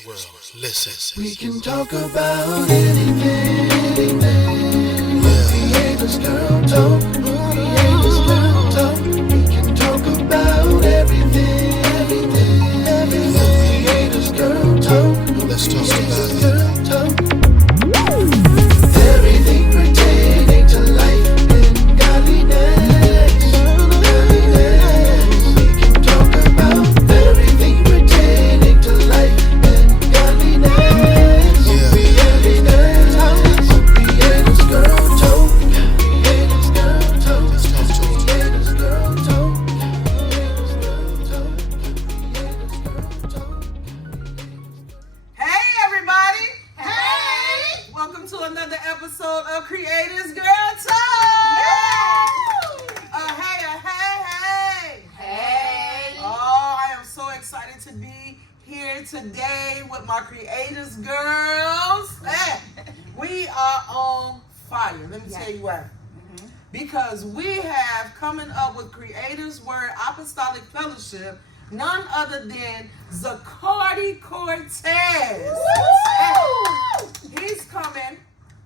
creator's world. Listen. We can talk about anything. The creator's girl talk. Creator's girl talk. We can talk about everything. The creator's girl talk. Let's talk about it. Girl talk. Everything pertaining to life and godliness. We can talk about everything pertaining to life and godliness. Creator's girl talk. Creator's girl talk. Let's talk to him. Creator's girl talk. Creator's girl talk. Creator's girl talk. Hey everybody! Hey! Welcome to another episode of Creators Girl Talk! Hey! Oh, I am so excited to be here today with my Creators Girls. Hey, we are on fire. Let me tell you why. Because we have coming up with Creators Word Apostolic Fellowship, none other than Zacardi Cortez. He's coming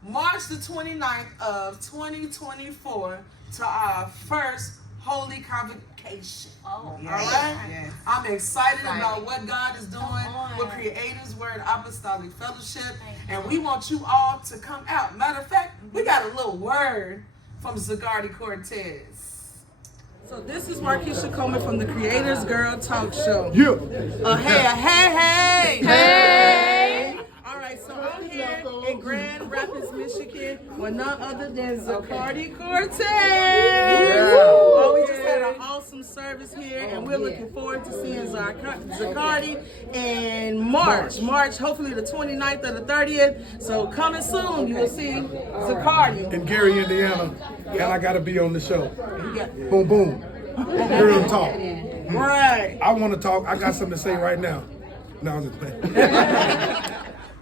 March the 29th of 2024 to our first Holy Convocation. All right? Yes. I'm excited about what God is doing with Creators Word Apostolic Fellowship, and we want you all to come out. Matter of fact, we got a little word from Zacardi Cortez. So this is Markeisha Coleman from the Creators Girl Talk Show. Hey! All right, so I'm here in Grand Rapids, Michigan, with none other than Zacardi Cortez. Oh, we just had an awesome service here, and we're looking forward to seeing Zacardi in March, hopefully the 29th or the 30th. So coming soon, you will see Zacardi. In Gary, Indiana, and I gotta be on the show. Boom, boom. Girl talk. Right. I want to talk. I got something to say right now. No, I'm just playing.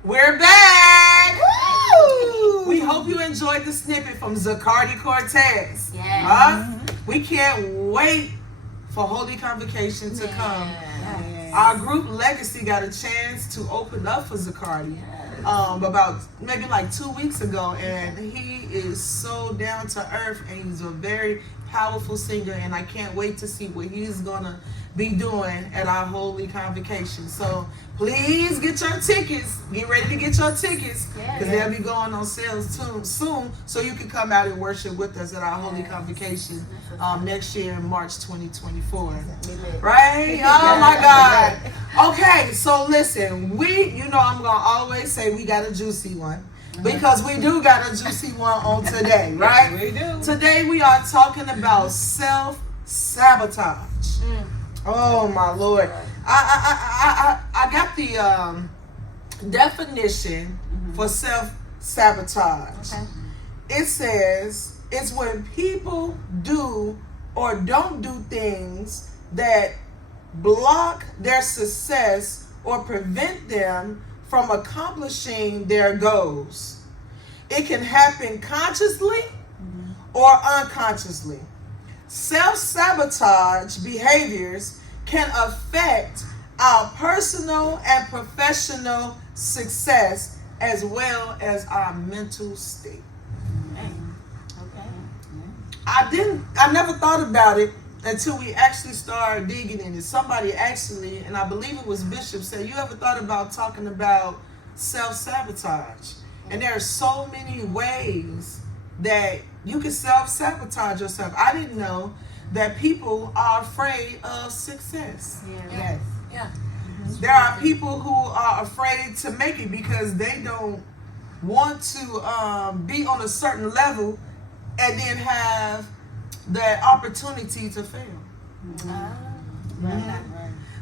We're back! Woo! We hope you enjoyed the snippet from Zacardi Cortez. We can't wait for Holy Convocation to come. Our group Legacy got a chance to open up for Zacardi about maybe like 2 weeks ago, and he is so down to earth, and he's a very powerful singer, and I can't wait to see what he's gonna be doing at our Holy Convocation. So please get your tickets. Get ready to get your tickets, because they'll be going on sales soon, so you can come out and worship with us at our Holy Convocation next year in March 2024. Right? Oh my God. Okay, so listen, I'm gonna always say we got a juicy one. Because we do got a juicy one on today, right? We do. Today we are talking about self-sabotage. Oh my Lord. I got the definition for self-sabotage. It says it's when people do or don't do things that block their success or prevent them from accomplishing their goals. It can happen consciously or unconsciously. Self-sabotage behaviors can affect our personal and professional success as well as our mental state. I never thought about it until we actually started digging in it. Somebody actually, and I believe it was Bishop, said, you ever thought about talking about self-sabotage? And there are so many ways that you can self-sabotage yourself. I didn't know that people are afraid of success. There are people who are afraid to make it because they don't want to be on a certain level and then have the opportunity to fail.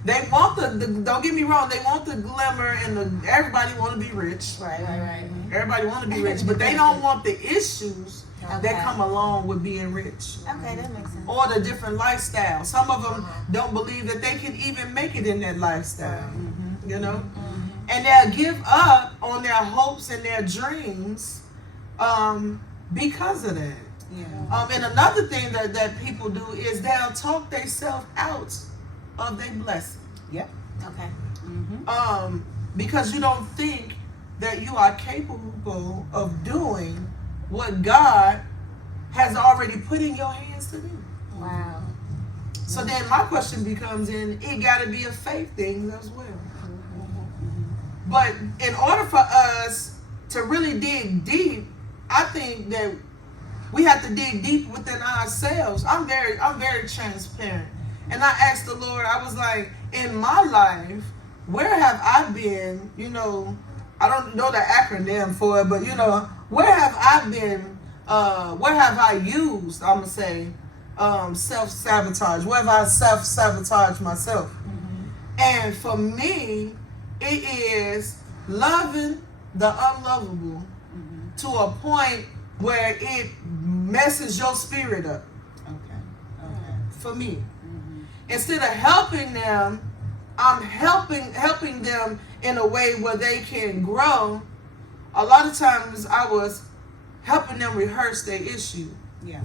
They want the don't get me wrong, they want the glimmer and everybody want to be rich. Right. Everybody want to be rich, but they don't want the issues that come along with being rich. Okay, that makes sense. Or the different lifestyles. Some of them don't believe that they can even make it in that lifestyle. You know? And they'll give up on their hopes and their dreams because of that. And another thing that people do is they'll talk themselves out of their blessing. Yep. Okay. because you don't think that you are capable of doing what God has already put in your hands to do. Wow. So then my question becomes, it got to be a faith thing as well. But in order for us to really dig deep, I think that we have to dig deep within ourselves. I'm very transparent. And I asked the Lord, I was like, in my life, where have I been, I don't know the acronym for it, but where have I been, where have I used, I'm going to say, self-sabotage? Where have I self-sabotaged myself? And for me, it is loving the unlovable to a point where it messes your spirit up. Okay. For me. Instead of helping them, I'm helping them in a way where they can grow. A lot of times I was helping them rehearse their issue. Yeah.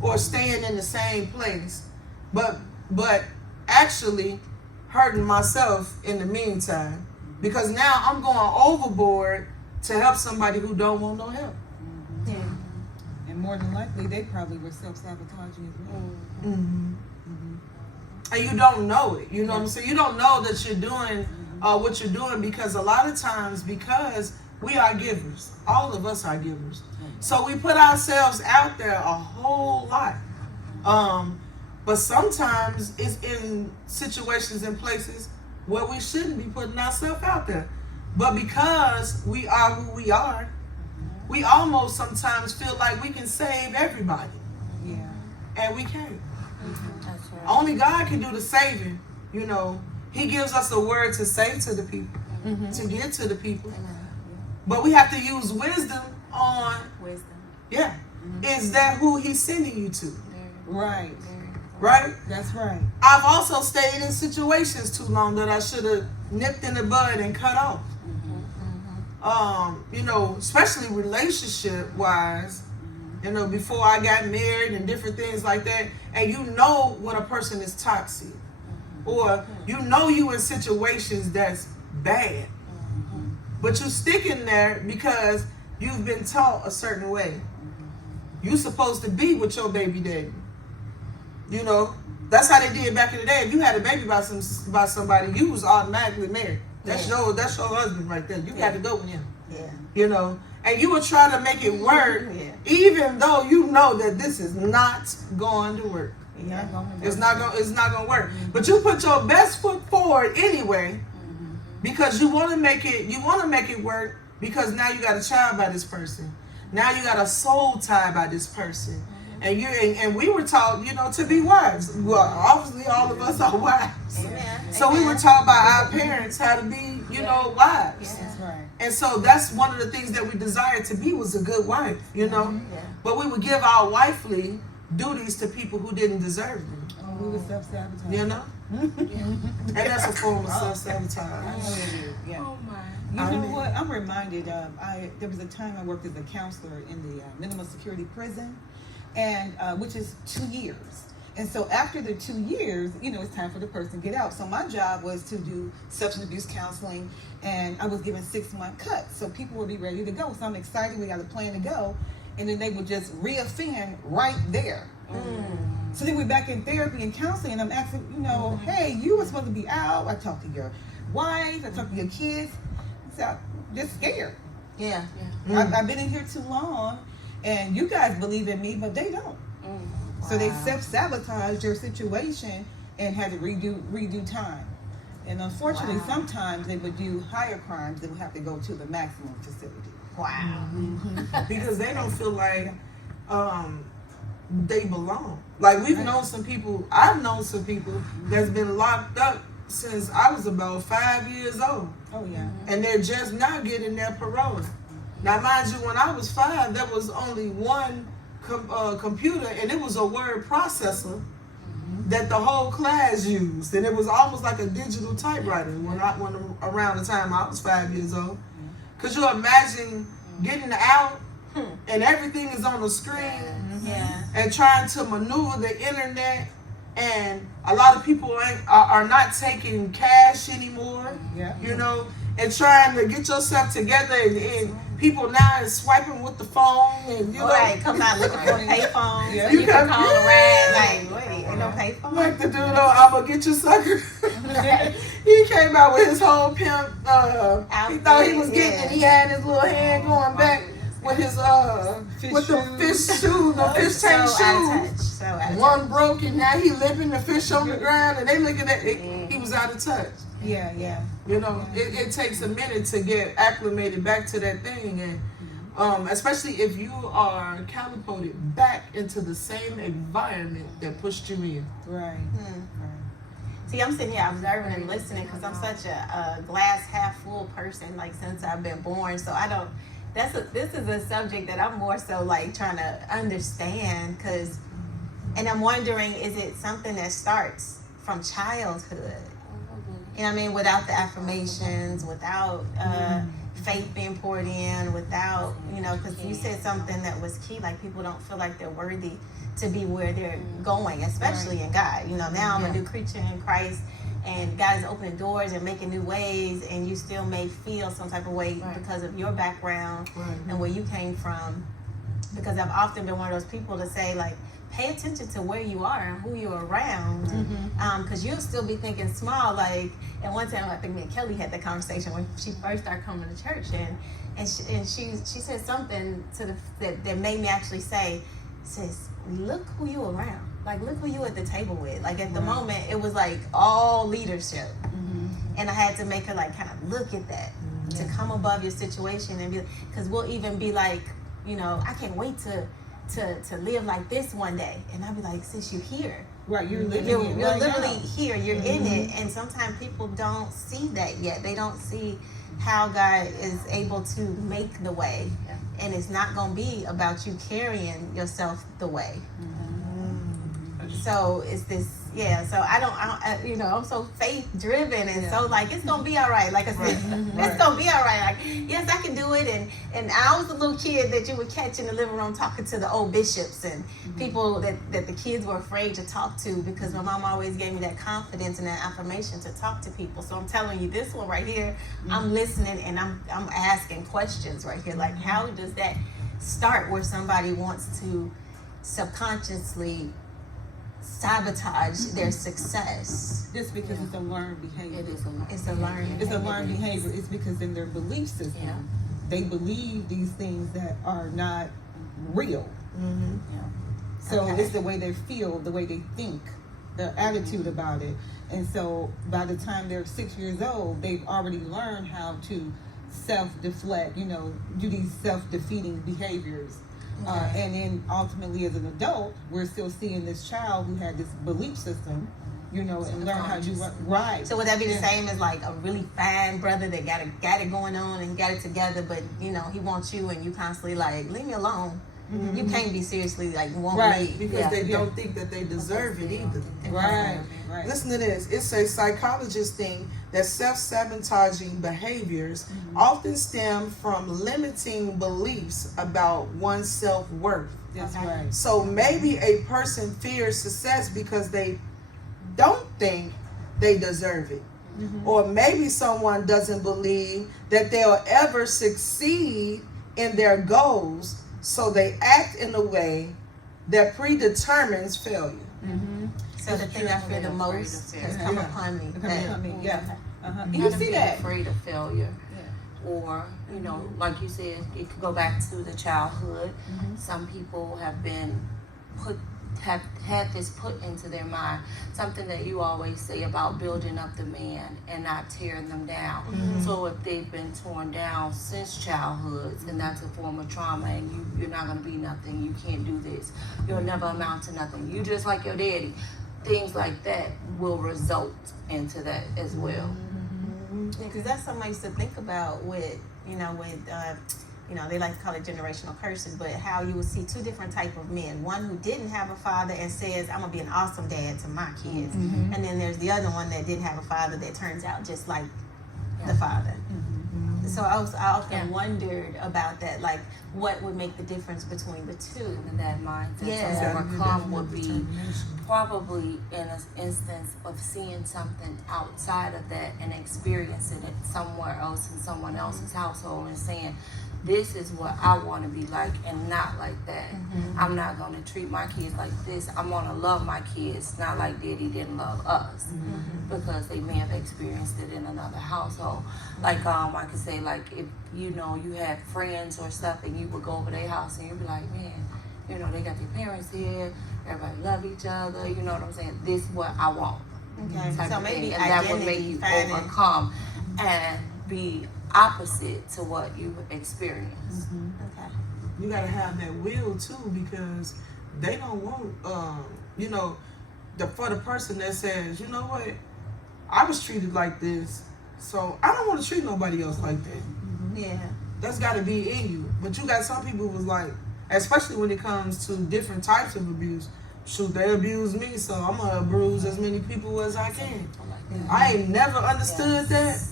Or staying in the same place. But actually hurting myself in the meantime. Because now I'm going overboard to help somebody who don't want no help. Yeah. And more than likely, they probably were self-sabotaging as well. And you don't know it. You know what I'm saying? You don't know that you're doing what you're doing, because a lot of times, because we are givers. All of us are givers. So we put ourselves out there a whole lot. But sometimes it's in situations and places where we shouldn't be putting ourselves out there. But because we are who we are, we almost sometimes feel like we can save everybody. Yeah. And we can't. That's right. Only God can do the saving. He gives us a word to say to the people, to give to the people. But we have to use wisdom on, Wisdom. is that who he's sending you to? Right. Right? That's right. I've also stayed in situations too long that I should have nipped in the bud and cut off. Especially relationship wise, before I got married and different things like that. And when a person is toxic, or you in situations that's bad, but you stick in there because you've been taught a certain way. You supposed to be with your baby daddy. That's how they did back in the day. If you had a baby by somebody, you was automatically married. That's your husband right there. You got to go with him. Yeah. And you would try to make it work, even though you know that this is not going to work. It's not going to work. But you put your best foot forward anyway, because you want to make it work, because now you got a child by this person. Now you got a soul tie by this person. And we were taught, to be wives. Well, obviously all of us are wives. Amen. So we were taught by our parents how to be, wives. That's right. And so that's one of the things that we desired to be, was a good wife, But we would give our wifely duties to people who didn't deserve them. We were self-sabotaging. And that's a form of self-sabotage. Yeah. Oh my. You know what? I'm reminded of, there was a time I worked as a counselor in the minimum security prison, and which is 2 years. And so after the 2 years, it's time for the person to get out. So my job was to do substance abuse counseling, and I was given 6-month cuts. So people would be ready to go. So I'm excited, we got a plan to go. And then they would just reoffend right there. So then we're back in therapy and counseling, and I'm asking, hey, you were supposed to be out. I talked to your wife, I talked to your kids. So I'm just scared. Yeah. I've been in here too long, and you guys believe in me, but they don't. So they self-sabotaged your situation and had to redo time. And unfortunately, sometimes they would do higher crimes. They would have to go to the maximum facility. Wow. Because they don't feel like they belong. Like I've known some people that's been locked up since I was about 5 years old. Oh, yeah. And they're just now getting their parole. Now, mind you, when I was 5, there was only one computer, and it was a word processor that the whole class used, and it was almost like a digital typewriter when around the time I was 5 years old. Could you imagine getting out and everything is on the screen, and trying to maneuver the internet, and a lot of people are not taking cash anymore, and trying to get yourself together, and people now is swiping with the phone, and you know, Right, come out looking for a payphone. Yeah. So you You can come- call a ride. Like, wait, ain't no payphone. like the dude on I'ma Get You Sucker. He came out with his whole pimp. He thought he was getting it. He had his little hand going back with his with the fish shoes, the fish So tank out of touch. shoes. So out of touch. One broke, and now he lipping the fish on the ground, and they looking at it. He was out of touch. Yeah. You know, it takes a minute to get acclimated back to that thing, and especially if you are catapulted back into the same environment that pushed you in. Right. See, I'm sitting here observing and listening because I'm such a glass half full person, like since I've been born. So I don't. This is a subject that I'm more so like trying to understand and I'm wondering, is it something that starts from childhood? You know what I mean? Without the affirmations, without faith being poured in, without, because you said something that was key, like people don't feel like they're worthy to be where they're going, especially in God. Now I'm a new creature in Christ, and God is opening doors and making new ways, and you still may feel some type of way because of your background and where you came from. Because I've often been one of those people to say, like, pay attention to where you are and who you're around, because you'll still be thinking small. Like, and one time I think me and Kelly had that conversation when she first started coming to church, and she said something that made me actually say, sis, look who you around. Like, look who you at the table with. Like, at the moment, it was like all leadership, and I had to make her like kind of look at that to come above your situation and be, because we'll even be like, I can't wait to live like this one day, and I'll be like, sis, you're here. Right, you're living You're it right literally now. here. You're in it, and sometimes people don't see that yet. They don't see how God is able to make the way, and it's not going to be about you carrying yourself the way. So it's this, so I'm so faith driven, and so like, it's gonna be all right. Like I said, it's gonna be all right. Like, yes, I can do it. And I was a little kid that you would catch in the living room talking to the old bishops and people that the kids were afraid to talk to, because my mom always gave me that confidence and that affirmation to talk to people. So I'm telling you, this one right here, I'm listening and I'm asking questions right here. Like, how does that start where somebody wants to subconsciously sabotage their success? Just because it's a learned behavior. It's a learning. It's a learned behavior. It's because in their belief system, they believe these things that are not real. So it's the way they feel, the way they think, their attitude about it. And so by the time they're 6 years old, they've already learned how to self-deflect, do these self-defeating behaviors. And then ultimately as an adult, we're still seeing this child who had this belief system, and learn how to do right. So would that be the same as like a really fine brother that got it going on and got it together, but he wants you and you constantly like, leave me alone. You can't be seriously like won't leave. Because they don't think that they deserve it either. Right. Listen to this. It's a psychologist thing that self-sabotaging behaviors often stem from limiting beliefs about one's self-worth. That's right. So maybe a person fears success because they don't think they deserve it. Or maybe someone doesn't believe that they'll ever succeed in their goals, so they act in a way that predetermines failure. So the thing I fear the most has come upon me. You see that? Afraid of failure. Or, like you said, it could go back to the childhood. Some people have had this put into their mind, something that you always say about building up the man and not tearing them down. So if they've been torn down since childhood, then that's a form of trauma, and you're not going to be nothing. You can't do this. You'll never amount to nothing. You just like your daddy. Things like that will result into that as well. Because that's something I used to think about with they like to call it generational curses, but how you would see two different type of men. One who didn't have a father and says, I'm going to be an awesome dad to my kids. And then there's the other one that didn't have a father that turns out just like the father. So I often wondered about that. Like, what would make the difference between the two. And that mindset Yeah. to overcome would be probably in an instance of seeing something outside of that and experiencing it somewhere else in someone else's household and saying, this is what I want to be like and not like that. I'm not going to treat my kids like this. I'm going to love my kids, not like Daddy didn't love us, because they may have experienced it in another household. Like I could say, like, if you know you had friends or stuff and you would go over their house and you'd be like, man, you know, they got their parents here, everybody love each other, you know what I'm saying? This is what I want. Okay, Type so of maybe thing. And that would make identity, you finding. overcome and be opposite to what you experienced. Okay. You gotta have that will too, because they don't want, you know, for the person that says, you know what, I was treated like this, so I don't want to treat nobody else like that. Yeah. That's got to be in you. But you got some people who was like, especially when it comes to different types of abuse. Shoot, they abuse me, so I'm gonna bruise as many people as I can. I ain't never understood that.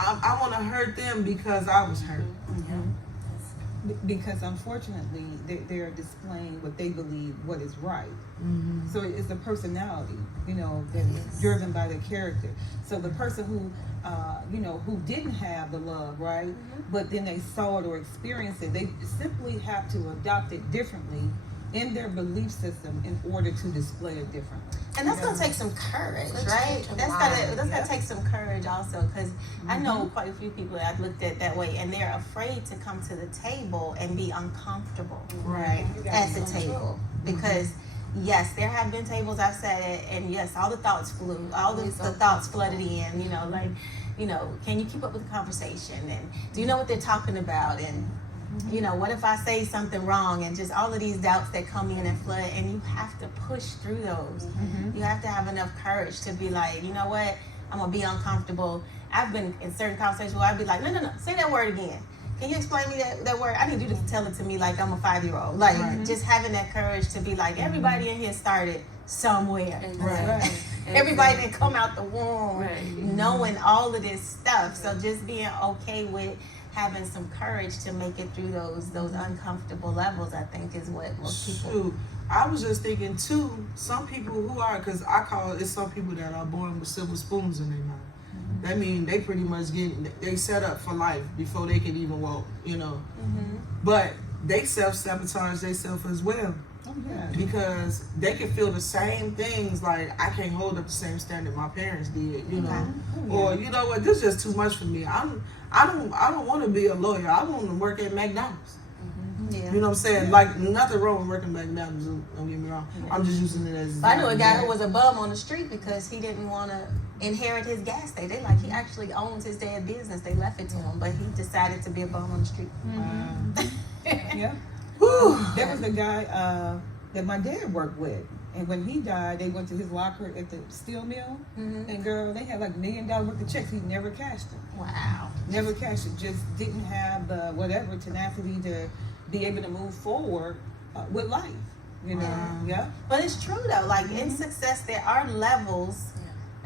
I want to hurt them because I was hurt. Because unfortunately, they're displaying what they believe what is right. So it's a personality, you know, that is driven by their character. So the person who, you know, who didn't have the love, right, but then they saw it or experienced it, they simply have to adopt it differently in their belief system in order to display it differently. And that's gonna take some courage, right? That's gonna take some courage also, because I know quite a few people that I've looked at that way, and they're afraid to come to the table and be uncomfortable, right, at the table, because yes, there have been tables I've sat at, and yes, all the thoughts flew, all the thoughts flooded in, you know, like, you know, can you keep up with the conversation, and do you know what they're talking about, and you know, what if I say something wrong, and just all of these doubts that come in and flood, and you have to push through those. You have to have enough courage to be like, you know what, I'm gonna be uncomfortable. I've been in certain conversations where I'd be like, no, say that word again. Can you explain me that word? I need you to tell it to me like I'm a 5-year-old. Like, just having that courage to be like, everybody in here started somewhere. Right. Everybody didn't come out the womb knowing all of this stuff. So just being okay with having some courage to make it through those uncomfortable levels, I think, is what most people. Shoot. I was just thinking too, some people who are, because I call it some people that are born with silver spoons in their mouth. That means they pretty much they set up for life before they can even walk, you know. But they self-sabotage themselves as well. Because they can feel the same things, like I can't hold up the same standard my parents did, you know. Or you know what, this is just too much for me. I don't want to be a lawyer. I want to work at McDonald's. You know what I'm saying? Like, nothing wrong with working at McDonald's, don't get me wrong. I'm just using it as I knew a guy who was a bum on the street because he didn't want to inherit his gas station. They like, he actually owns his dad's business. They left it to him, but he decided to be a bum on the street. Yeah. There was a guy that my dad worked with, and when he died, they went to his locker at the steel mill, and girl, they had like $1 million worth of checks. He never cashed them. Wow. Never cashed it. Just didn't have the whatever tenacity to be able to move forward with life. You know. But it's true though. Like in success, there are levels.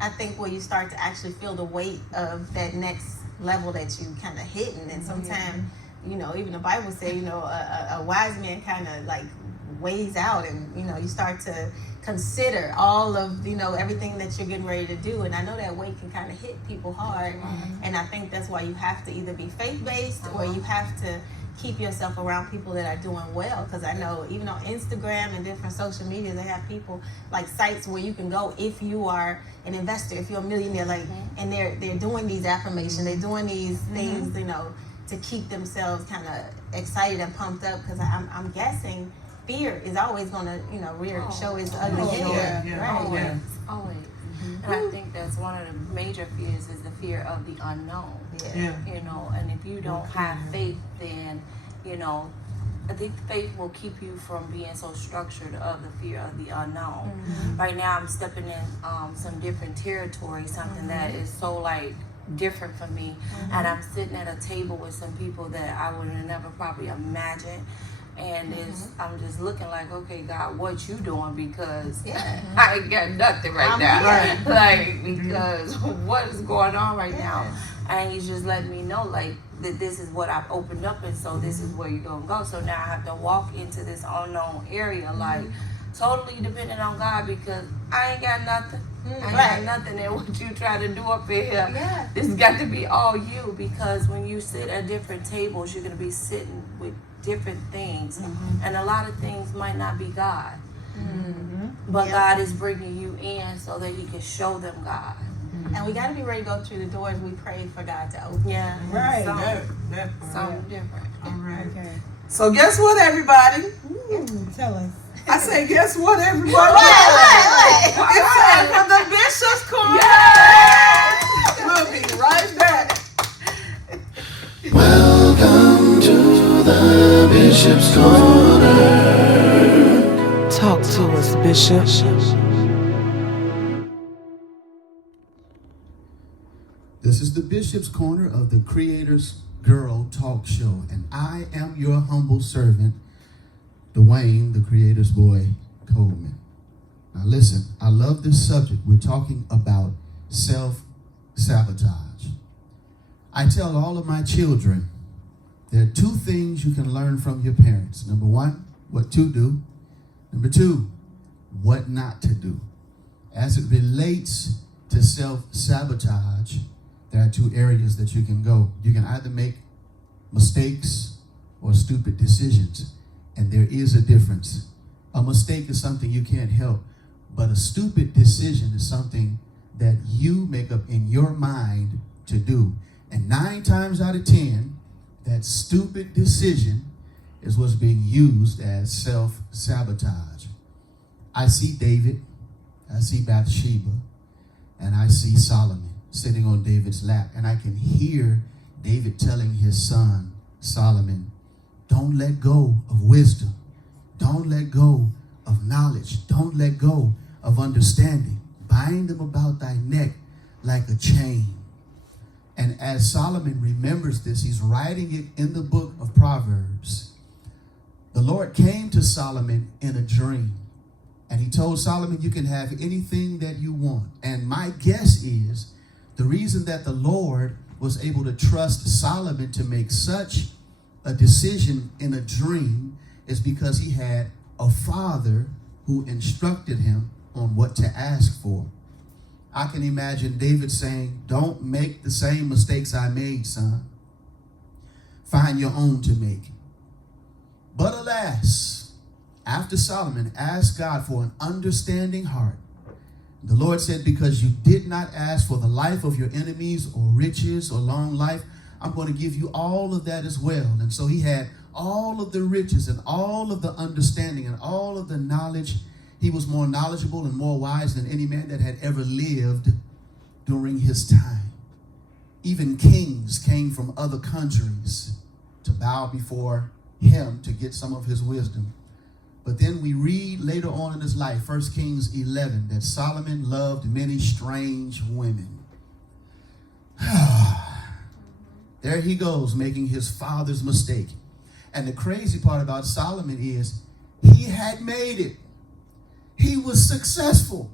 I think where you start to actually feel the weight of that next level that you kind of hitting, and sometimes. You know, even the Bible said, you know, a wise man kind of like weighs out, and you know, you start to consider all of, you know, everything that you're getting ready to do. And I know that weight can kind of hit people hard, and I think that's why you have to either be faith-based or you have to keep yourself around people that are doing well. Because I know even on Instagram and different social media, they have people like sites where you can go if you are an investor, if you're a millionaire, like, and they're doing these affirmations, they're doing these things, you know, to keep themselves kind of excited and pumped up, because I'm guessing fear is always going to, you know, show its ugly head. Always. And I think that's one of the major fears is the fear of the unknown. You know, and if you don't have faith, then, you know, I think faith will keep you from being so structured of the fear of the unknown. Right now I'm stepping in some different territory, something that is so like different for me, and I'm sitting at a table with some people that I would have never probably imagined, and I'm just looking like, okay, God, what you doing? Because I ain't got nothing right now. Like, because what is going on right now? And he's just letting me know, like, that this is what I've opened up, and so this is where you're gonna go. So now I have to walk into this unknown area, like, totally dependent on God, because I ain't got nothing. I ain't got nothing in what you try to do up in here. Yeah. This has got to be all you, because when you sit at different tables, you're gonna be sitting with different things, and a lot of things might not be God. But God is bringing you in so that he can show them God. And we got to be ready to go through the doors we prayed for God to open. Yeah. Right. Something different. All right. Okay. So guess what, everybody? Tell us. I say, guess what, everybody? What? It's time for the Bishop's Corner. We'll be right back. Welcome to the Bishop's Corner. Talk to us, Bishop. This is the Bishop's Corner of the Creator's Girl Talk Show, and I am your humble servant, Dwayne, the Creator's Boy Coleman. Now listen, I love this subject. We're talking about self-sabotage. I tell all of my children, there are two things you can learn from your parents. Number one, what to do. Number two, what not to do. As it relates to self-sabotage, there are two areas that you can go. You can either make mistakes or stupid decisions, and there is a difference. A mistake is something you can't help, but a stupid decision is something that you make up in your mind to do. And 9 times out of 10, that stupid decision is what's being used as self-sabotage. I see David, I see Bathsheba, and I see Solomon sitting on David's lap, and I can hear David telling his son, Solomon, don't let go of wisdom. Don't let go of knowledge. Don't let go of understanding. Bind them about thy neck like a chain. And as Solomon remembers this, he's writing it in the book of Proverbs. The Lord came to Solomon in a dream, and he told Solomon, you can have anything that you want. And my guess is the reason that the Lord was able to trust Solomon to make such a decision in a dream is because he had a father who instructed him on what to ask for. I can imagine David saying, don't make the same mistakes I made, son. Find your own to make. But alas, after Solomon asked God for an understanding heart, the Lord said, because you did not ask for the life of your enemies or riches or long life, I'm going to give you all of that as well. And so he had all of the riches and all of the understanding and all of the knowledge. He was more knowledgeable and more wise than any man that had ever lived during his time. Even kings came from other countries to bow before him to get some of his wisdom. But then we read later on in his life, 1 Kings 11, that Solomon loved many strange women. There he goes, making his father's mistake. And the crazy part about Solomon is he had made it. He was successful.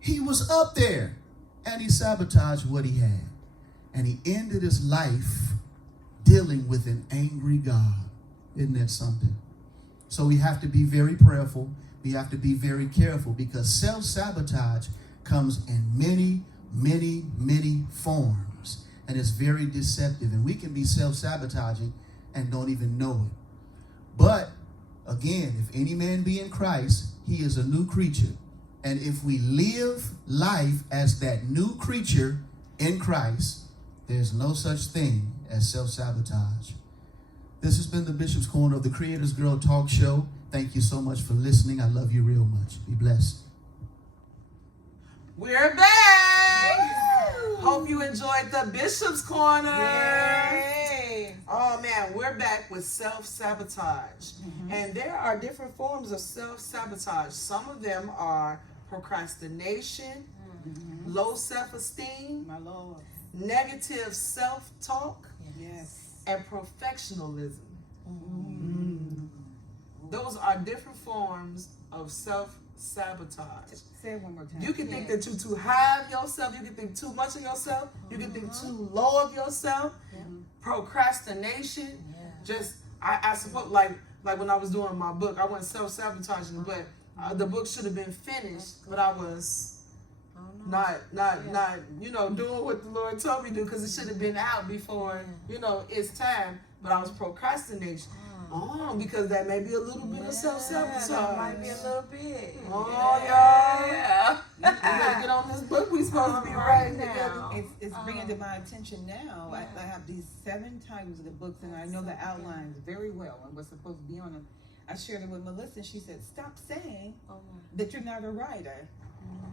He was up there. And he sabotaged what he had. And he ended his life dealing with an angry God. Isn't that something? So we have to be very prayerful. We have to be very careful, because self-sabotage comes in many, many, many forms. And it's very deceptive. And we can be self-sabotaging and don't even know it. But again, if any man be in Christ, he is a new creature. And if we live life as that new creature in Christ, there's no such thing as self-sabotage. This has been the Bishop's Corner of the Creator's Girl Talk Show. Thank you so much for listening. I love you real much. Be blessed. We're back. Hope you enjoyed the Bishop's Corner. Yay. Oh man, we're back with self-sabotage. And there are different forms of self-sabotage. Some of them are procrastination, low self-esteem, My Lord. negative self-talk, Yes. and perfectionism. Those are different forms of self-sabotage. self-sabotage. Say it one more time. You can think that you're too high of yourself. You can think too much of yourself. You can think too low of yourself. Procrastination. Just, I suppose, like when I was doing my book, I wasn't self-sabotaging, but the book should have been finished, but I was not doing what the Lord told me to do, because it should have been out before, it's time, but I was procrastinating. Because that may be a little bit of self-sabotage. That might be a little bit. Y'all. Yeah. We gotta get on this book. We supposed to be writing now. together. It's bringing to my attention now. I have these 7 titles of the books, and I know the outlines very well and what's supposed to be on them. I shared it with Melissa, and she said, "Stop saying that you're not a writer."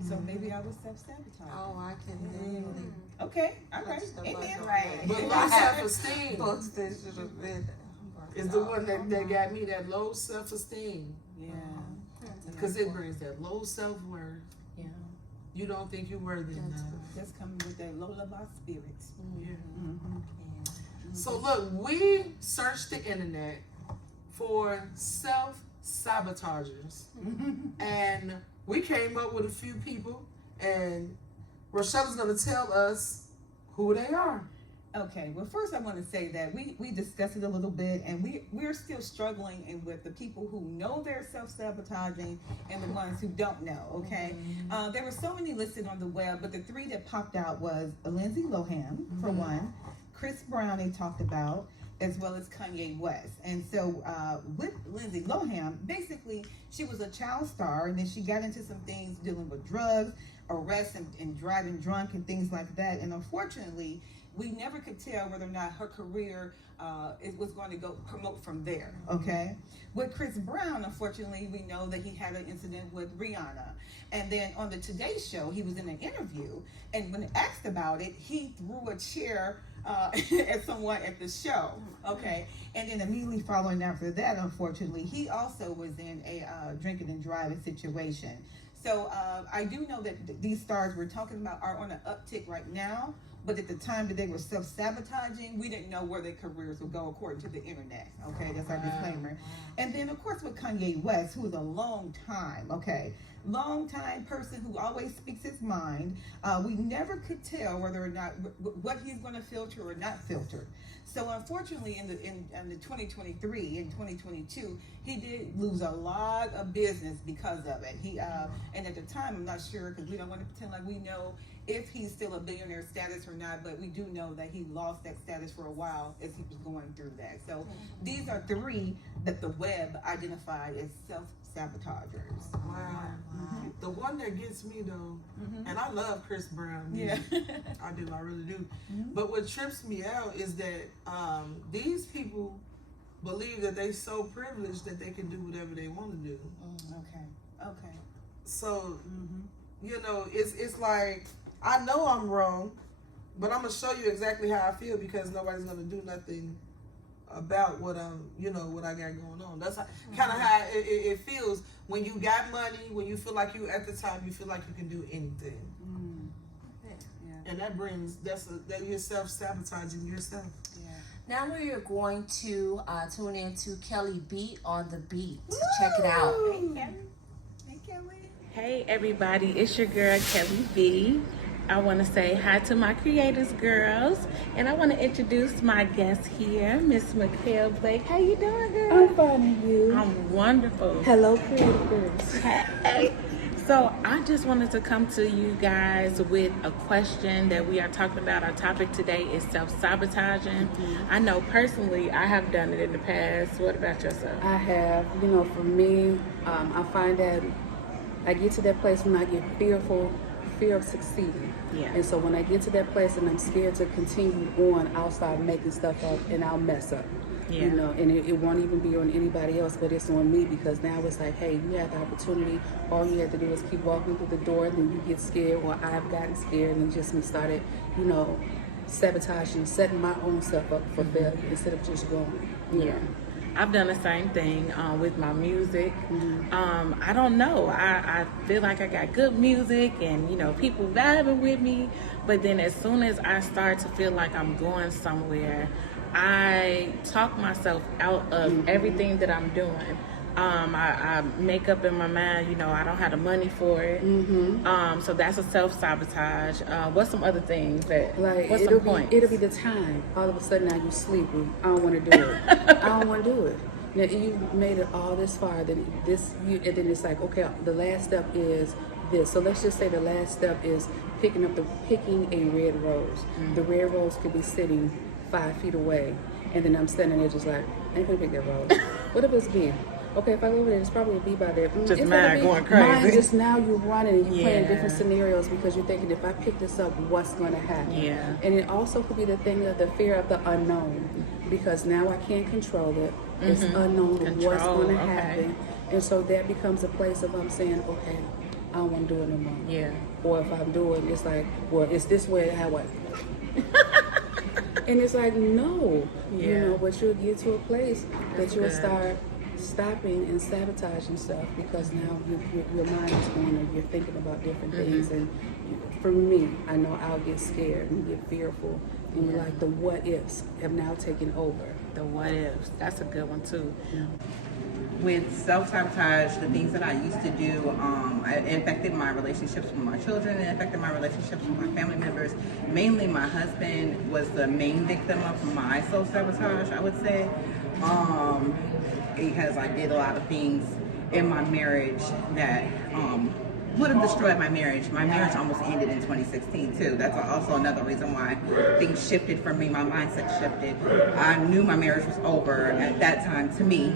So maybe I was self-sabotaging. I can Okay, all right. Amen. Right. But low self-esteem books that should have been. is the one that got me that low self-esteem. Yeah. Because it brings that low self-worth. Yeah. You don't think you're worthy enough. That's coming with that low level spirits. Yeah. Mm-hmm. So look, we searched the internet for self-sabotagers. And we came up with a few people, and Rochelle's going to tell us who they are. Okay, well, first I want to say that we discussed it a little bit, and we're still struggling with the people who know they're self-sabotaging and the ones who don't know, okay? There were so many listed on the web, but the 3 that popped out was Lindsay Lohan, for one, Chris Brown they talked about, as well as Kanye West. And so with Lindsay Lohan, basically, she was a child star, and then she got into some things dealing with drugs, arrests, and driving drunk and things like that. And unfortunately, we never could tell whether or not her career it was going to go promote from there, okay? With Chris Brown, unfortunately, we know that he had an incident with Rihanna. And then on the Today Show, he was in an interview, and when asked about it, he threw a chair at someone at the show, okay? And then immediately following after that, unfortunately, he also was in a drinking and driving situation. So I do know that these stars we're talking about are on an uptick right now, but at the time that they were self-sabotaging, we didn't know where their careers would go according to the internet, okay? That's our disclaimer. And then, of course, with Kanye West, who is a long time person who always speaks his mind. We never could tell whether or not what he's going to filter or not filter. So unfortunately, in the 2023 and 2022, he did lose a lot of business because of it. And at the time, I'm not sure, because we don't want to pretend like we know if he's still a billionaire status or not, but we do know that he lost that status for a while as he was going through that. So these are 3 that the web identified as self-sabotagers. Wow. The one that gets me though, and I love Chris Brown. Yeah. I do, I really do. But what trips me out is that these people believe that they so privileged that they can do whatever they want to do. Okay. So, it's like, I know I'm wrong, but I'm going to show you exactly how I feel, because nobody's going to do nothing about what what I got going on. That's kind of how it feels when you got money, when you feel like you at the time, you feel like you can do anything. And that brings, that you're self-sabotaging yourself. Now we are going to tune into Kelly B on the Beat. Check it out. Hey, Kelly. Hey everybody, it's your girl Kelly B. I want to say hi to my creators girls, and I want to introduce my guest here, Miss Mikhail Blake. How you doing, girl? I'm fine, and you? I'm wonderful. Hello, creative girls. Hey. So I just wanted to come to you guys with a question that we are talking about. Our topic today is self-sabotaging. I know personally I have done it in the past. What about yourself? I have. For me, I find that I get to that place when I get fear of succeeding. Yeah. And so when I get to that place and I'm scared to continue on, I'll start making stuff up and I'll mess up. Yeah. And it won't even be on anybody else, but it's on me, because now it's like, hey, you have the opportunity. All you have to do is keep walking through the door, and then you get scared, or I've gotten scared and just started, sabotaging, setting my own self up for failure instead of just going. Yeah. I've done the same thing with my music. I don't know. I feel like I got good music and, people vibing with me. But then as soon as I start to feel like I'm going somewhere, I talk myself out of everything that I'm doing. I make up in my mind, you know, I don't have the money for it. So that's a self-sabotage. What's some other things that, Like what's some points? it'll be the time. All of a sudden now you sleepy. I don't want to do it. I don't want to do it. Now you made it all this far, then and then it's like, okay, the last step is this. So let's just say the last step is picking a red rose. The red rose could be sitting 5 feet away, and then I'm standing there just like, I ain't gonna pick that rose. What if it's a bee? Okay, if I go over there, it's probably a bee by there. Just it's mad, going crazy. Mine, just now you're running and you're playing different scenarios because you're thinking, if I pick this up, what's going to happen? Yeah. And it also could be the thing of the fear of the unknown, because now I can't control it. It's unknown what's going to happen. And so that becomes a place of I'm saying, okay, I don't want to do it no more. Yeah. Or if I'm doing, it's like, well, it's this way, how I. And it's like, no, you know, but you'll get to a place that you'll start stopping and sabotaging stuff because now your mind is going and you're thinking about different things. And for me, I know I'll get scared and get fearful, and like the what ifs have now taken over. The what ifs, that's a good one too. With self-sabotage, the things that I used to do, it affected my relationships with my children, it affected my relationships with my family members. Mainly my husband was the main victim of my self-sabotage, I would say. Because I did a lot of things in my marriage that would have destroyed my marriage. My marriage almost ended in 2016 too. That's also another reason why things shifted for me. My mindset shifted. I knew my marriage was over at that time. To me,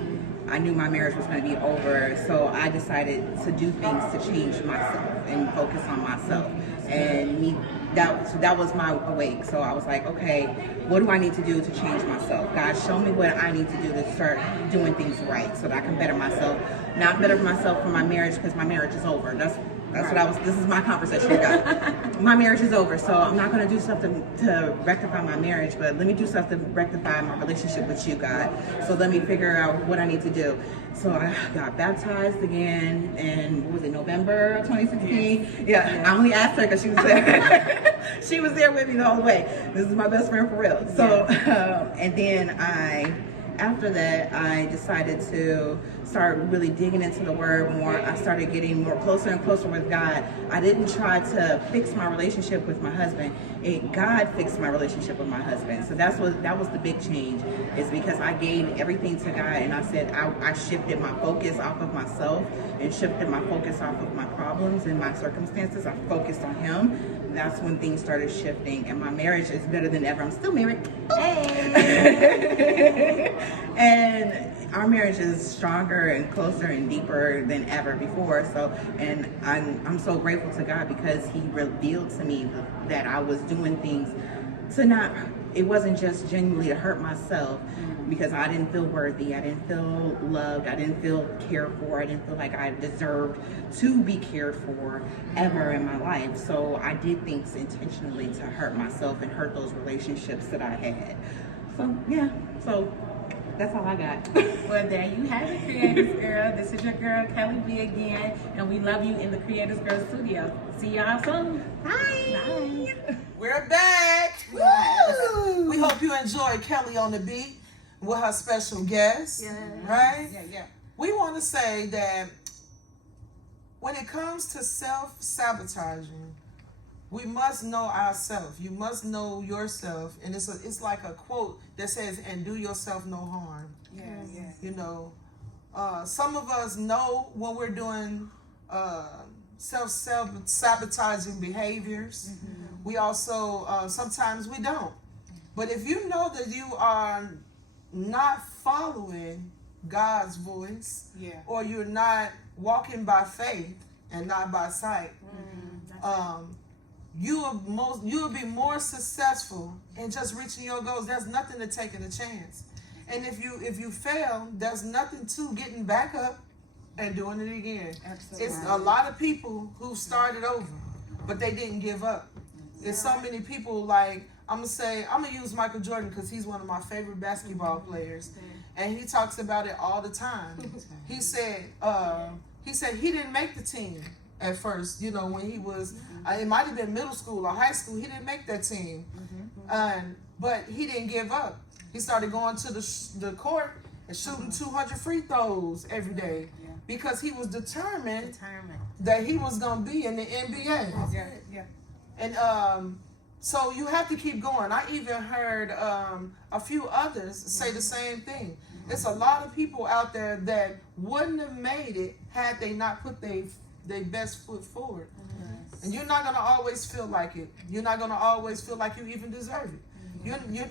I knew my marriage was going to be over, so I decided to do things to change myself and focus on myself. And that was my awake. So I was like, okay, what do I need to do to change myself? God, show me what I need to do to start doing things right so that I can better myself. Not better myself for my marriage because my marriage is over. That's what this is my conversation with God. My marriage is over, so I'm not going to do something to rectify my marriage, but let me do something to rectify my relationship with you, God. So let me figure out what I need to do. So I got baptized again in, what was it, November of 2016? Yeah, I only asked her because she was there. She was there with me the whole way. This is my best friend for real. So, and then after that, I decided to start really digging into the word more. I started getting more closer and closer with God. I didn't try to fix my relationship with my husband. God fixed my relationship with my husband. So that was the big change, is because I gave everything to God, and I said I shifted my focus off of myself and shifted my focus off of my problems and my circumstances. I focused on Him. That's when things started shifting, and my marriage is better than ever. I'm still married. Hey! And our marriage is stronger and closer and deeper than ever before. So, and I'm so grateful to God because He revealed to me that I was doing things it wasn't just genuinely to hurt myself, because I didn't feel worthy, I didn't feel loved, I didn't feel cared for, I didn't feel like I deserved to be cared for ever in my life. So I did things intentionally to hurt myself and hurt those relationships that I had. So yeah, so that's all I got. Well, there you have it, Creators Girl. This is your girl, Kelly B again, and we love you in the Creators Girl studio. See y'all soon. Bye. Bye. We're back. Woo! We hope you enjoyed Kelly on the beat with her special guest. Right? Yeah. We want to say that when it comes to self-sabotaging, we must know ourselves. You must know yourself. And it's like a quote that says, and do yourself no harm. Yeah. You know, some of us know when we're doing self-sabotaging behaviors. We also, sometimes we don't. But if you know that you are not following God's voice, or you're not walking by faith and not by sight, you'll be more successful in just reaching your goals. There's nothing to taking a chance. And if you fail, there's nothing to getting back up and doing it again. Absolutely. It's a lot of people who started over, but they didn't give up. There's so many people, like, I'm gonna use Michael Jordan because he's one of my favorite basketball players, and he talks about it all the time. He said he didn't make the team at first, you know, when he was, it might have been middle school or high school, he didn't make that team, but he didn't give up. He started going to the court and shooting 200 free throws every day because he was determined Determined. that he was going to be in the NBA. Yeah. And so you have to keep going. I even heard a few others say the same thing. It's a lot of people out there that wouldn't have made it had they not put their best foot forward. And you're not going to always feel like it. You're not going to always feel like you even deserve it.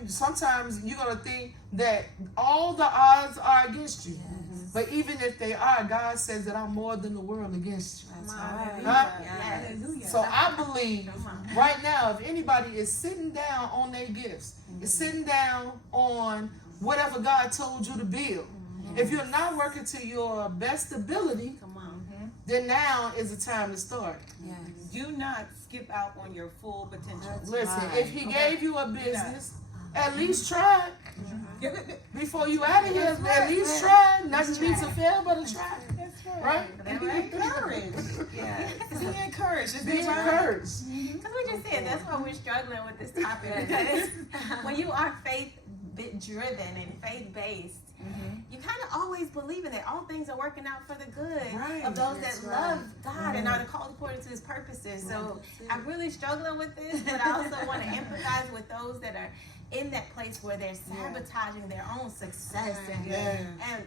Sometimes you're going to think that all the odds are against you. But even if they are, God says that I'm more than the world against you. That's right. Huh? Hallelujah. So I believe right now, if anybody is sitting down on their gifts, is sitting down on whatever God told you to build, if you're not working to your best ability, then now is the time to start. Do not skip out on your full potential. Listen, if he gave you a business, at least try it. Before you out of here, at least try. Not to be to fail, but to try. That's Right? And be encouraged. Be encouraged. Just Be encouraged. Because we just said that's why we're struggling with this topic. Because when you are faith driven and faith based, you kind of always believe in that all things are working out for the good of those that love God and are called according to His purposes. So I'm really struggling with this, but I also want to empathize with those that are in that place where they're sabotaging their own success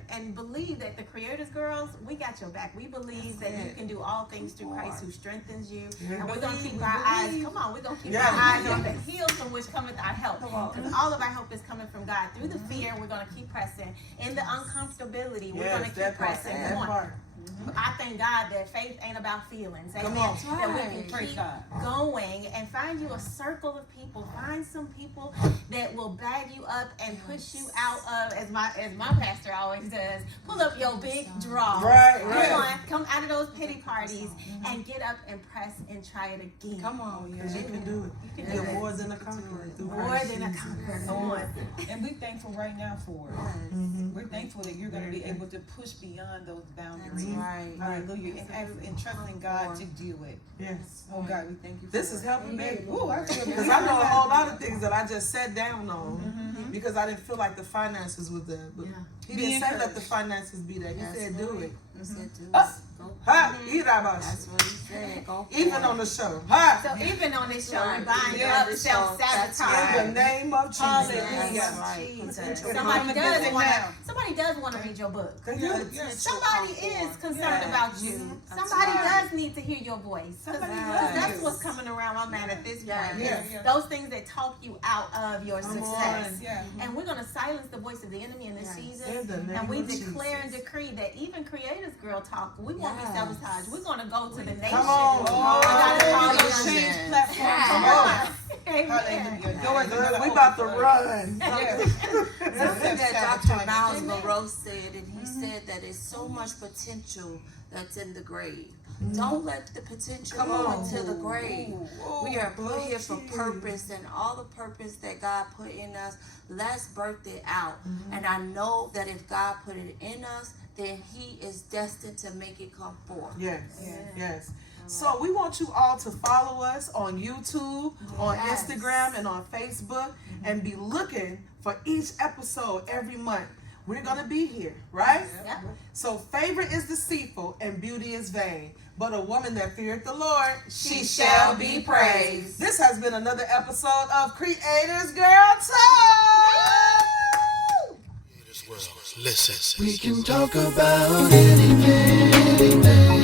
and believe that the Creator's Girls, we got your back. We believe that you can do all things through Christ who strengthens you. And we're going to keep our eyes, we're going to keep our eyes on the hills from which cometh our help. Because all of our help is coming from God. Through the fear, we're going to keep pressing. In the uncomfortability, we're going to keep pressing on. I thank God that faith ain't about feelings. That we can keep going and find you a circle of people. Find some people that will bag you up and push you out of, as my pastor always does, pull up your big draw. Come out of those pity parties and get up and press and try it again. Come on, because you can do it. You're more than a conqueror. More than a conqueror. And we're thankful right now for it. We're thankful that you're going to be able to push beyond those boundaries. Hallelujah. And trusting God to do it. Yes. Oh God, we thank you for this is helping me. Because I know a whole lot of things that I just sat down on because I didn't feel like the finances was there. But he didn't say let the finances be there. He said do it. He said do it. That's what he said. Go even on the show. So even on this show, we bind up self-sabotage. In the name of Jesus. Hallelujah. Somebody does want to read your book. Somebody is concerned about you. Somebody does need to hear your voice. That's what's coming around my man at this point. Those things that talk you out of your success. And we're going to silence the voice of the enemy in this season. And we declare and decree that even Creator's Girl Talk, we won't be sabotaged. We're going to go to the nation. Come on. I gotta call you change platform. Hallelujah. We about to run. Something that Dr. Miles Monroe said, and he said that there's so much potential that's in the grave. Don't let the potential go into the grave. We are put here for purpose, and all the purpose that God put in us, let's birth it out. And I know that if God put it in us, then He is destined to make it come forth. Yes. So we want you all to follow us on YouTube, on Instagram, and on Facebook, and be looking for each episode every month. We're going to be here, right? So favor is deceitful and beauty is vain, but a woman that feareth the Lord, she shall be praised. This has been another episode of Creators Girl Talk. Listen. We can talk about anything.